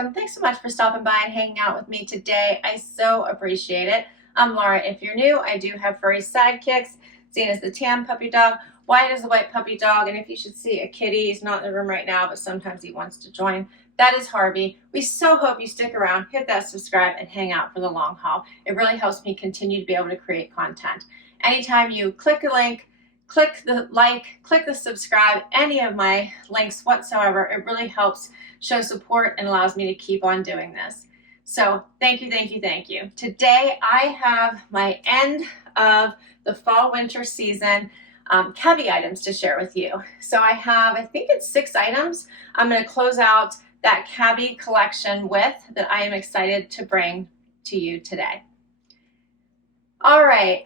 welcome. Thanks so much for stopping by and hanging out with me today. I so appreciate it. I'm Laura. If you're new, I do have furry sidekicks, seen as the tan puppy dog, Wyatt is the white puppy dog, and if you should see a kitty, he's not in the room right now, but sometimes he wants to join. That is Harvey. We so hope you stick around, hit that subscribe, and hang out for the long haul. It really helps me continue to be able to create content. Anytime you click a link, click the like, click the subscribe, any of my links whatsoever, it really helps show support and allows me to keep on doing this. So thank you, thank you, thank you. Today I have my end of the fall winter season Cabi items to share with you. So I have, I think it's 6 items I'm going to close out that Cabi collection with that I am excited to bring to you today. All right,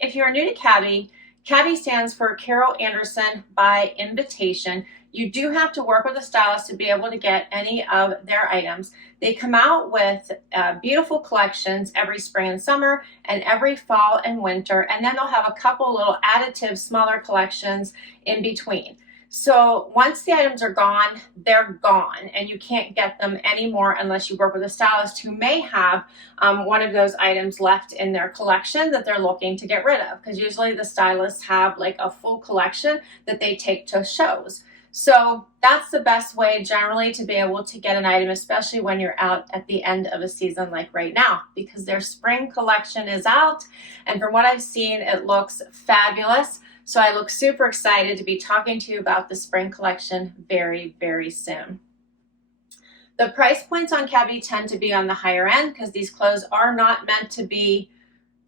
if you're new to Cabi, Cabi stands for Carol Anderson by invitation. You do have to work with a stylist to be able to get any of their items. They come out with beautiful collections every spring and summer and every fall and winter, and then they'll have a couple little additive smaller collections in between. So once the items are gone, they're gone, and you can't get them anymore unless you work with a stylist who may have one of those items left in their collection that they're looking to get rid of, because usually the stylists have like a full collection that they take to shows. So that's the best way generally to be able to get an item, especially when you're out at the end of a season like right now, because their spring collection is out, and from what I've seen, it looks fabulous. So I look super excited to be talking to you about the spring collection very, very soon. The price points on Cabi tend to be on the higher end because these clothes are not meant to be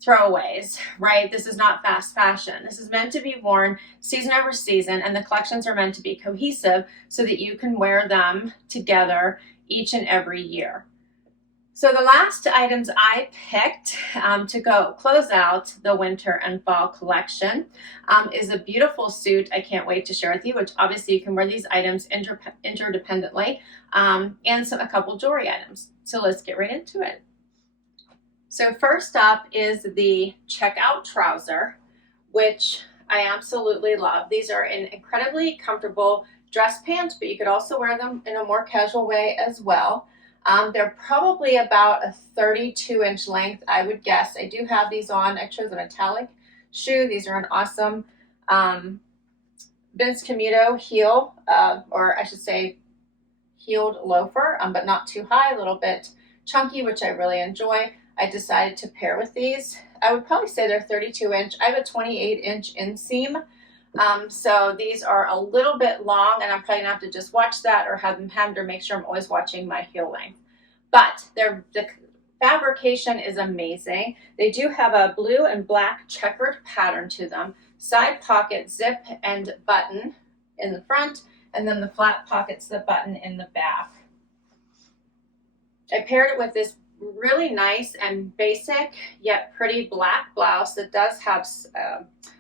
throwaways, right? This is not fast fashion. This is meant to be worn season over season, and the collections are meant to be cohesive so that you can wear them together each and every year. So the last items I picked to go close out the winter and fall collection is a beautiful suit I can't wait to share with you, which obviously you can wear these items interdependently, and a couple jewelry items. So let's get right into it. So first up is the checkout trouser, which I absolutely love. These are an incredibly comfortable dress pants, but you could also wear them in a more casual way as well. They're probably about a 32-inch length, I would guess. I do have these on. I chose a metallic shoe. These are an awesome Vince Camuto heel, or I should say heeled loafer, but not too high, a little bit chunky, which I really enjoy. I decided to pair with these. I would probably say they're 32-inch. I have a 28-inch inseam. So these are a little bit long, and I'm probably gonna have to just watch that or have them hemmed or make sure I'm always watching my heel length. But the fabrication is amazing. They do have a blue and black checkered pattern to them. Side pocket zip and button in the front, and then the flat pockets the button in the back. I paired it with this really nice and basic yet pretty black blouse that does have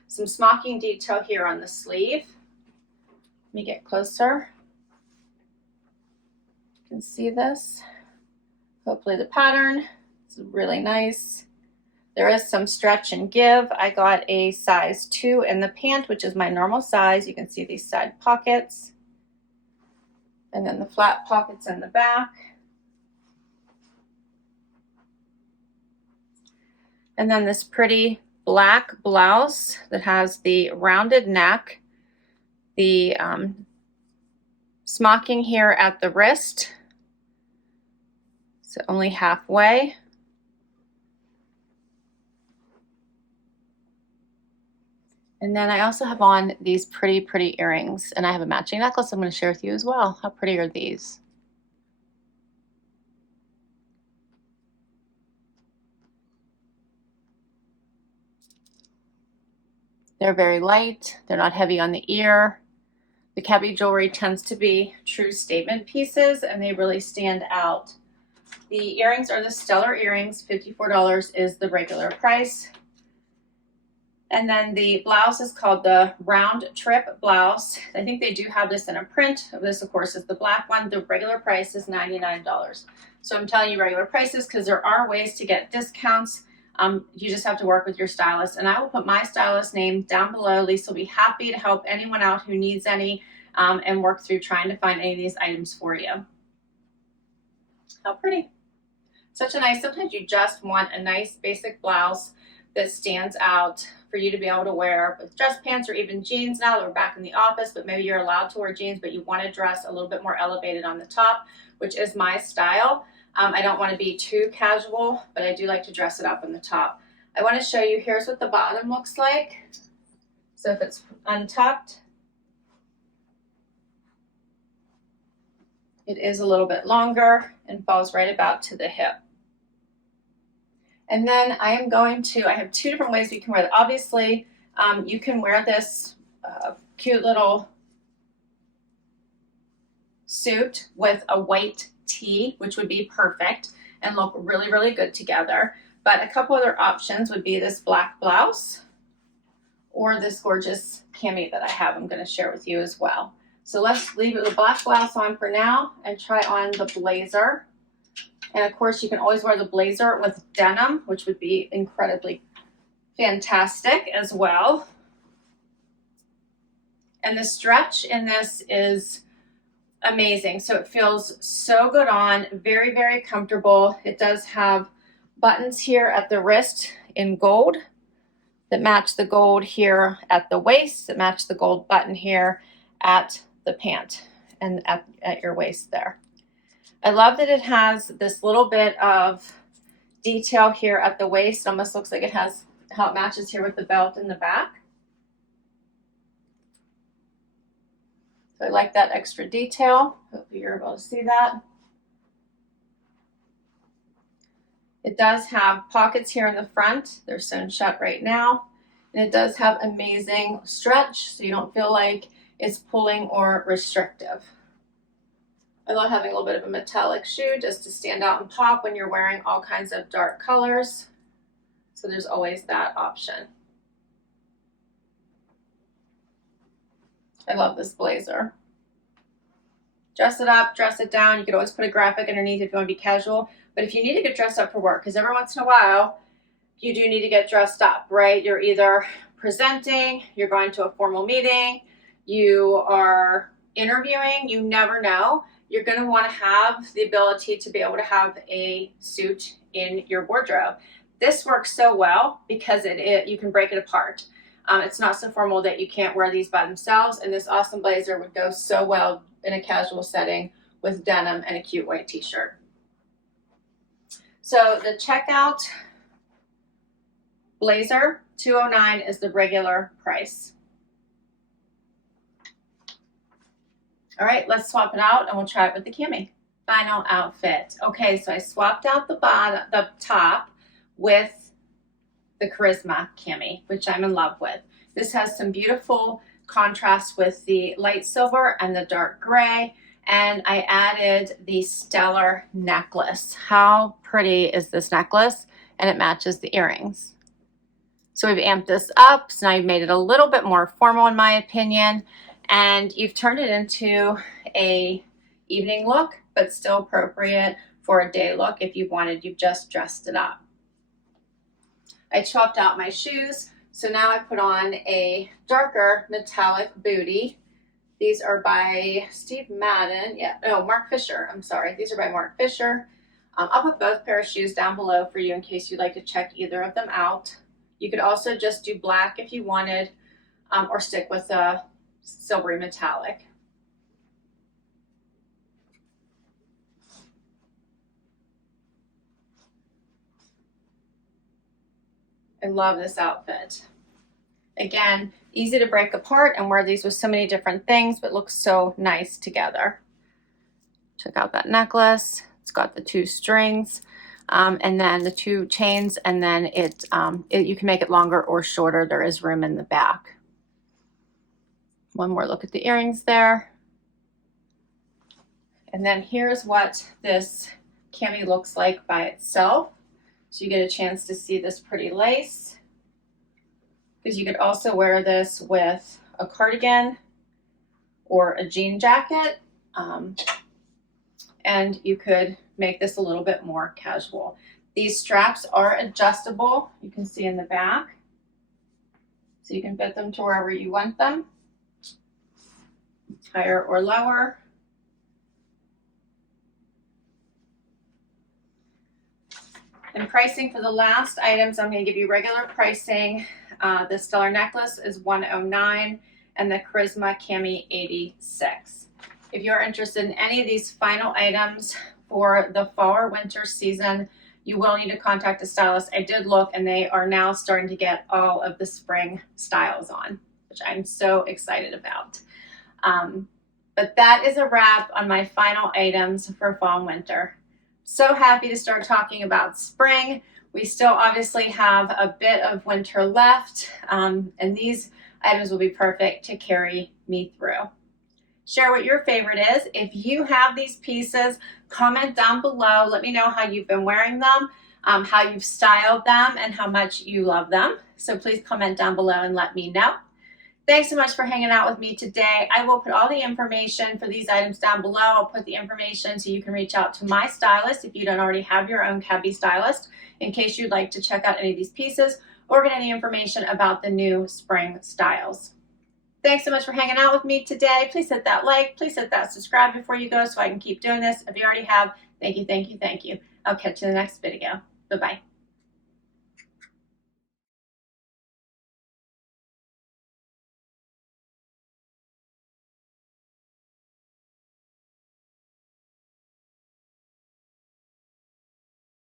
some smocking detail here on the sleeve. Let me get closer. You can see this. Hopefully the pattern is really nice. There is some stretch and give. I got a size 2 in the pant, which is my normal size. You can see these side pockets, and then the flat pockets in the back. And then this pretty black blouse that has the rounded neck, the smocking here at the wrist, so only halfway. And then I also have on these pretty earrings, and I have a matching necklace I'm going to share with you as well. How pretty are these? They're very light. They're not heavy on the ear. The Cabi jewelry tends to be true statement pieces, and they really stand out. The earrings are the Stellar earrings. $54 is the regular price. And then the blouse is called the Round Trip Blouse. I think they do have this in a print. This, of course, is the black one. The regular price is $99. So I'm telling you regular prices because there are ways to get discounts. You just have to work with your stylist, and I will put my stylist name down below. Lisa will be happy to help anyone out who needs any and work through trying to find any of these items for you. How pretty. Such a nice, sometimes you just want a nice basic blouse that stands out for you to be able to wear with dress pants or even jeans now that we're back in the office, but maybe you're allowed to wear jeans, but you want to dress a little bit more elevated on the top, which is my style. I don't want to be too casual, but I do like to dress it up on the top. I want to show you, here's what the bottom looks like. So if it's untucked, it is a little bit longer and falls right about to the hip. And then I have two different ways you can wear it. Obviously, you can wear this cute little suit with a white tee, which would be perfect and look really, really good together. But a couple other options would be this black blouse or this gorgeous cami that I have I'm going to share with you as well. So let's leave the black blouse on for now and try on the blazer. And of course, you can always wear the blazer with denim, which would be incredibly fantastic as well. And the stretch in this is amazing. So it feels so good on, very, very comfortable. It does have buttons here at the wrist in gold that match the gold here at the waist, that match the gold button here at the pant and at your waist there. I love that it has this little bit of detail here at the waist. It almost looks like it has how it matches here with the belt in the back. So I like that extra detail. Hopefully you're able to see that. It does have pockets here in the front. They're sewn shut right now. And it does have amazing stretch, so you don't feel like it's pulling or restrictive. I love having a little bit of a metallic shoe just to stand out and pop when you're wearing all kinds of dark colors. So there's always that option. I love this blazer. Dress it up, dress it down. You could always put a graphic underneath if you want to be casual. But if you need to get dressed up for work, because every once in a while, you do need to get dressed up, right? You're either presenting, you're going to a formal meeting, you are interviewing, you never know. You're going to want to have the ability to be able to have a suit in your wardrobe. This works so well because you can break it apart. It's not so formal that you can't wear these by themselves, and this awesome blazer would go so well in a casual setting with denim and a cute white t-shirt. So the checkout blazer, $209 is the regular price. All right, let's swap it out and we'll try it with the cami. Final outfit. Okay, so I swapped out the top with the Charisma cami, which I'm in love with. This has some beautiful contrast with the light silver and the dark gray, and I added the stellar necklace. How pretty is this necklace? And it matches the earrings. So we've amped this up, so now you've made it a little bit more formal in my opinion, and you've turned it into a evening look, but still appropriate for a day look if you wanted. You've just dressed it up. I chopped out my shoes, so now I put on a darker metallic bootie. These are by Steve Madden. Mark Fisher. I'm sorry. These are by Mark Fisher. I'll put both pair of shoes down below for you in case you'd like to check either of them out. You could also just do black if you wanted, or stick with a silvery metallic. I love this outfit. Again, easy to break apart and wear these with so many different things, but looks so nice together. Check out that necklace. It's got the 2 strings and then the 2 chains, and then you can make it longer or shorter. There is room in the back. One more look at the earrings there. And then here's what this cami looks like by itself. So you get a chance to see this pretty lace, because you could also wear this with a cardigan or a jean jacket, and you could make this a little bit more casual. These straps are adjustable, you can see in the back, so you can fit them to wherever you want them, higher or lower. And pricing for the last items, I'm going to give you regular pricing. The Stellar necklace is $109 and the Charisma Cami $86. If you're interested in any of these final items for the fall or winter season, you will need to contact a stylist. I did look and they are now starting to get all of the spring styles on, which I'm so excited about. But that is a wrap on my final items for fall and winter. So happy to start talking about spring. We still obviously have a bit of winter left, and these items will be perfect to carry me through. Share what your favorite is. If you have these pieces, comment down below. Let me know how you've been wearing them, how you've styled them, and how much you love them. So please comment down below and let me know. Thanks so much for hanging out with me today. I will put all the information for these items down below. I'll put the information so you can reach out to my stylist if you don't already have your own Cabi stylist, in case you'd like to check out any of these pieces or get any information about the new spring styles. Thanks so much for hanging out with me today. Please hit that like, please hit that subscribe before you go so I can keep doing this. If you already have, thank you, thank you, thank you. I'll catch you in the next video. Bye-bye.